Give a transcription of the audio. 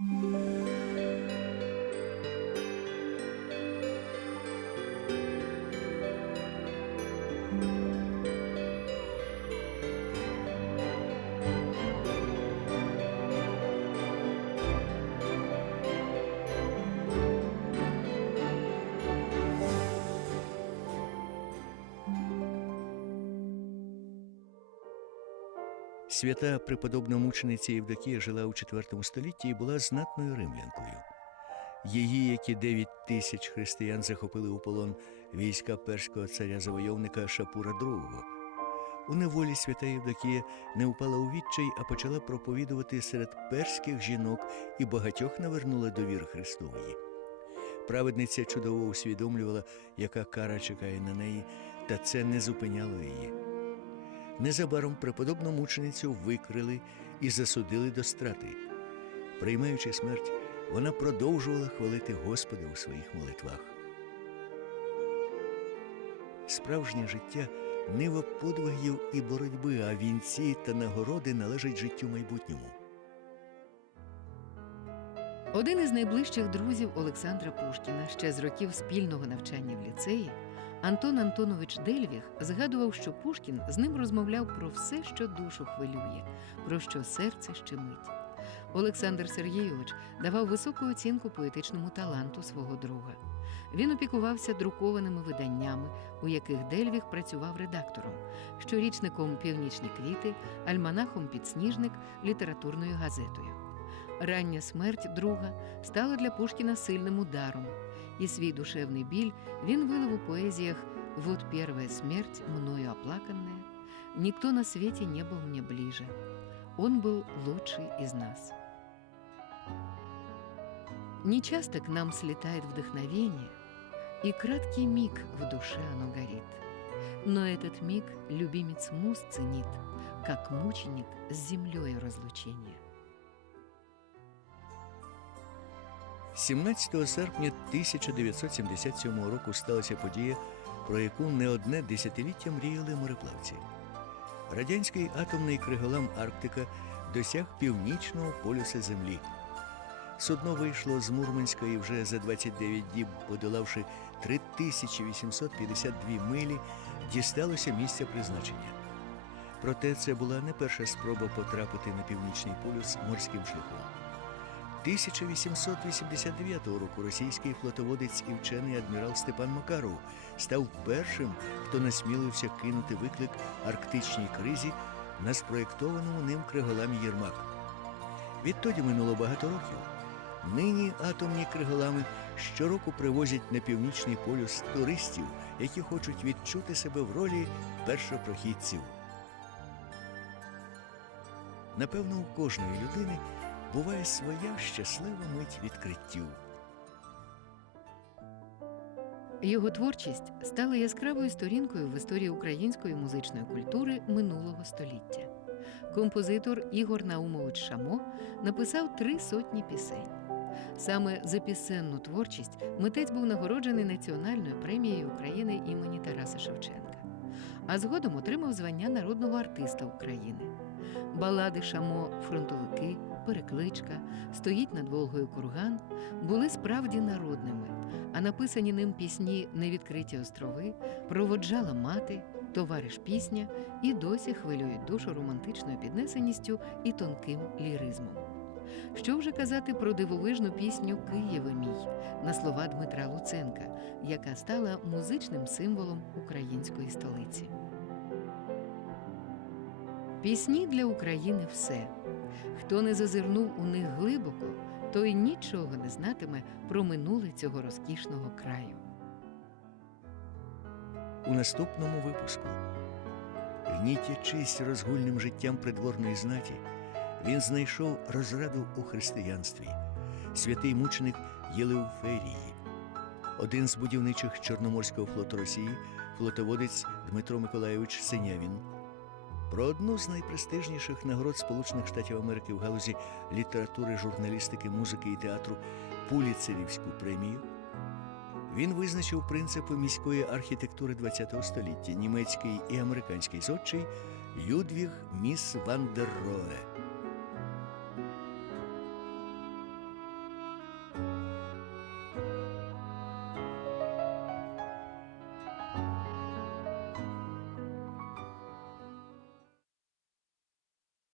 Música Свята преподобна мучениця Євдокія жила у IV столітті і була знатною римлянкою. Її, як і 9 тисяч християн, захопили у полон війська перського царя-завойовника Шапура II. У неволі свята Євдокія не впала у відчай, а почала проповідувати серед перських жінок і багатьох навернула до віри Христової. Праведниця чудово усвідомлювала, яка кара чекає на неї, та це не зупиняло її. Незабаром преподобну мученицю викрили і засудили до страти. Приймаючи смерть, вона продовжувала хвалити Господа у своїх молитвах. Справжнє життя нива подвигів і боротьби, а вінці та нагороди належать життю майбутньому. Один із найближчих друзів Олександра Пушкіна ще з років спільного навчання в ліцеї, Антон Антонович Дельвіг згадував, що Пушкін з ним розмовляв про все, що душу хвилює, про що серце щемить. Олександр Сергійович давав високу оцінку поетичному таланту свого друга. Він опікувався друкованими виданнями, у яких Дельвіг працював редактором, щорічником Північні квіти, альманахом Підсніжник, літературною газетою. Рання смерть друга стала для Пушкіна сильним ударом, і свій душевний біль він вилив у поезіях «Вот первая смерть, мною оплаканная», «Никто на свете не был мне ближе», «Он был лучший из нас». Нечасто к нам слетает вдохновение, и краткий миг в душе оно горит. Но этот миг любимец муз ценит, как мученик с землей разлучения. 17 серпня 1977 року сталася подія, про яку не одне десятиліття мріяли мореплавці. Радянський атомний криголам Арктика досяг північного полюса Землі. Судно вийшло з Мурманська і вже за 29 діб, подолавши 3852 милі, дісталося місця призначення. Проте це була не перша спроба потрапити на північний полюс морським шляхом. 1889 року російський флотоводець і вчений адмірал Степан Макаров став першим, хто насмілився кинути виклик арктичній кризі на спроєктованому ним криголамі Єрмак. Відтоді минуло багато років. Нині атомні криголами щороку привозять на північний полюс туристів, які хочуть відчути себе в ролі першопрохідців. Напевно, у кожної людини буває своя щаслива мить відкриттю. Його творчість стала яскравою сторінкою в історії української музичної культури минулого століття. Композитор Ігор Наумович Шамо написав три сотні пісень. Саме за пісенну творчість митець був нагороджений Національною премією України імені Тараса Шевченка, а згодом отримав звання народного артиста України. Балади Шамо, фронтовики, перекличка, стоїть над Волгою курган були справді народними, а написані ним пісні Невідкриті острови, проводжала мати, товариш пісня і досі хвилюють душу романтичною піднесеністю і тонким ліризмом. Що вже казати про дивовижну пісню Києве мій на слова Дмитра Луценка, яка стала музичним символом української столиці. Пісні для України все. Хто не зазирнув у них глибоко, той нічого не знатиме про минуле цього розкішного краю. У наступному випуску, гнітячись розгульним життям придворної знаті, він знайшов розраду у християнстві, святий мученик Єлеуферії, один з будівничих Чорноморського флоту Росії, флотоводець Дмитро Миколайович Синявін. Про одну з найпрестижніших нагород Сполучених Штатів Америки в галузі літератури, журналістики, музики і театру Пуліцерівську премію. Він визначив принципи міської архітектури ХХ століття, німецький і американський зодчий Людвіг Міс Вандеррое.